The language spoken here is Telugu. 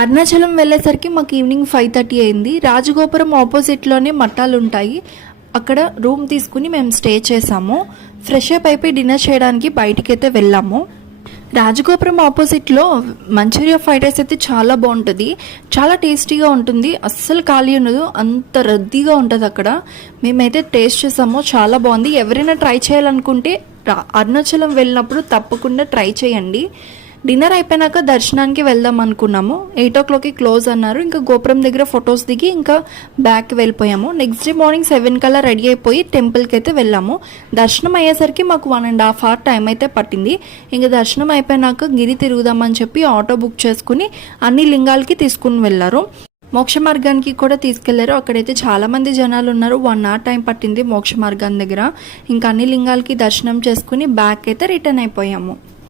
అరుణాచలం వెళ్ళేసరికి మాకు ఈవినింగ్ 5:30 అయింది. రాజగోపురం ఆపోజిట్లోనే మట్టాలు ఉంటాయి, అక్కడ రూమ్ తీసుకుని మేము స్టే చేసాము. ఫ్రెష్ అప్ అయిపోయి డిన్నర్ చేయడానికి బయటికైతే వెళ్ళాము. రాజగోపురం ఆపోజిట్లో మంచూరియా ఫ్రైడ్ రైస్ అయితే చాలా బాగుంటుంది, చాలా టేస్టీగా ఉంటుంది, అస్సలు ఖాళీ ఉండదు, అంత రద్దీగా ఉంటుంది అక్కడ. మేమైతే టేస్ట్ చేసాము, చాలా బాగుంది. ఎవరైనా ట్రై చేయాలనుకుంటే అరుణాచలం వెళ్ళినప్పుడు తప్పకుండా ట్రై చేయండి. డిన్నర్ అయిపోయినాక దర్శనానికి వెళ్దాం అనుకున్నాము. 8 o'clockకి క్లోజ్ అన్నారు. ఇంకా గోపురం దగ్గర ఫొటోస్ దిగి ఇంకా బ్యాక్కి వెళ్ళిపోయాము. నెక్స్ట్ డే మార్నింగ్ 7 కల్లా రెడీ అయిపోయి టెంపుల్కి అయితే వెళ్ళాము. దర్శనం అయ్యేసరికి మాకు 1.5 hour టైం అయితే పట్టింది. ఇంకా దర్శనం అయిపోయినాక గిరి తిరుగుదామని చెప్పి ఆటో బుక్ చేసుకుని అన్ని లింగాలకి తీసుకుని వెళ్ళారు. మోక్ష మార్గానికి కూడా తీసుకెళ్లారు. అక్కడైతే చాలా మంది జనాలు ఉన్నారు. 1 hour టైం పట్టింది మోక్ష మార్గం దగ్గర. ఇంకా అన్ని లింగాలకి దర్శనం చేసుకుని బ్యాక్ అయితే రిటర్న్ అయిపోయాము.